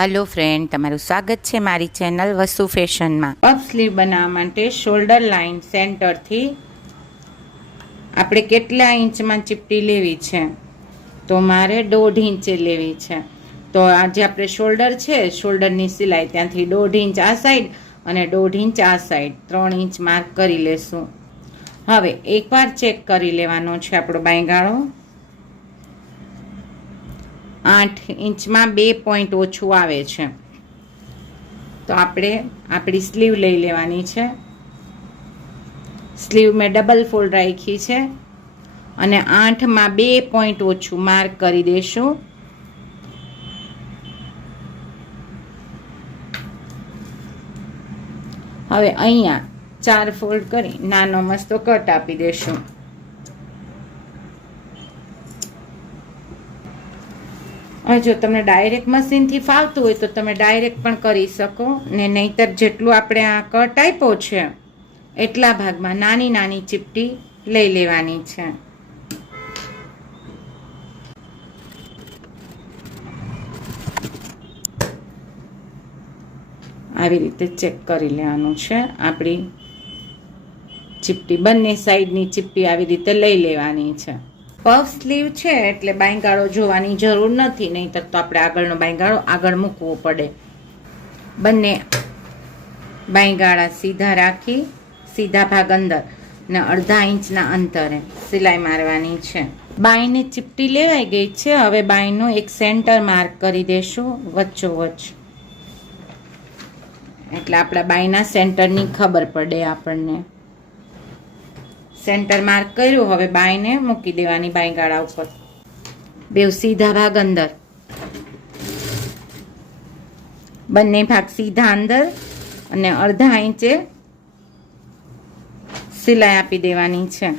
Hello friend તમારું સ્વાગત છે મારી ચેનલ વસુ ફેશનમાં પફ સ્લીવ બનાવવા માટે શોલ્ડર લાઇન સેન્ટરથી આપણે કેટલા ઇંચમાં ચીપટી લેવી છે? તો મારે દોઢ ઇંચે લેવી છે. તો આજે આપણે શોલ્ડર છે શોલ્ડરની સિલાઈ, ત્યાંથી દોઢ ઇંચ આ સાઈડ અને દોઢ ઇંચ આ સાઈડ ત્રણ ઇંચ માર્ક કરી લેશું. હવે એકવાર ચેક કરી લેવાનો છે આપણો બાયગાળો. આઠ ઇંચમાં બે પોઈન્ટ ઓછું આવે છે. તો આપણે આપણી સ્લીવ લઈ લેવાની છે. સ્લીવ મેં ડબલ ફોલ્ડ રાખી છે અને આઠમાં બે પોઈન્ટ ઓછું માર્ક કરી દઈશું હવે અહીંયા ચાર ફોલ્ડ કરી નાનો મસ્તો કટ આપી દેશું. હવે જો તમને ડાયરેક્ટ મશીનથી ફાવતું હોય તો તમે ડાયરેક્ટ પણ કરી શકો. ને નહીતર જેટલું આપણે આ કટ આપ્યો છે, એટલા ભાગમાં નાની નાની ચીપટી લઈ લેવાની છે. આવી રીતે ચેક કરી લેવાનું છે. આપણી ચીપટી બંને સાઈડની ચીપટી આવી રીતે લઈ લેવાની છે. પફ સ્લીવ છે એટલે બાંયગાળો જોવાની જરૂર નથી, નહીંતર તો આપણે આગળનો બાંયગાળો આગળ મૂકવો પડે. બંને બાંયગાળા સીધા રાખી, સીધા ભાગ અંદર ને અડધા ઇંચના અંતરે સિલાઈ મારવાની છે. બાંયની ચીપટી લેવાઈ ગઈ છે, હવે બાંયનું એક સેન્ટર માર્ક કરી દેશું વચ્ચોવચ્ચ. એટલે આપણા બાંયના સેન્ટરની ખબર પડે આપણને. સેન્ટર માર્ક કર્યું, હવે બાયને મૂકી દેવાની બાયગાળા ઉપર. બે સીધા ભાગ અંદર. બંને ભાગ સીધા અંદર અને અડધા ઇંચે સિલાઈ આપી દેવાની છે.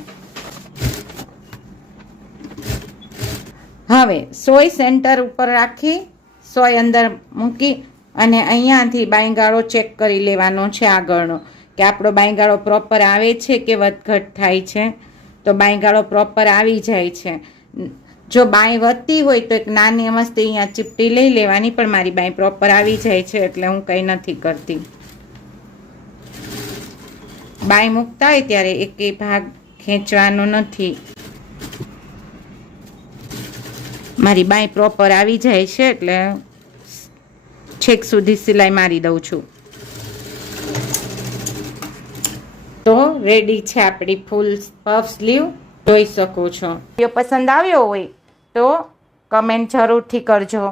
હવે સોય સેન્ટર ઉપર રાખી, સોય અંદર મૂકી અને અહીંયાથી બાંયગાળો ચેક કરી લેવાનો છે આગળનો. કે આપણો બાંયગાળો પ્રોપર આવે છે કે વધઘટ થાય છે? તો બાંયગાળો પ્રોપર આવી જાય છે. જો બાંય વધતી હોય તો એક નાની મસ્તી અહીંયા ચીપટી લઈ લેવાની, પણ મારી બાંય પ્રોપર આવી જાય છે એટલે હું કંઈ નથી કરતી. બાય મૂકતા હોય ત્યારે એક ભાગ ખેંચવાનો નથી. મારી બાય પ્રોપર આવી જાય છે એટલે છેક સુધી સિલાઈ મારી દઉં છું તો રેડી છે આપણી ફૂલ પફ સ્લીવ. જોઈ શકો છો. વીડિયો પસંદ આવ્યો હોય તો કમેન્ટ જરૂરથી કરજો.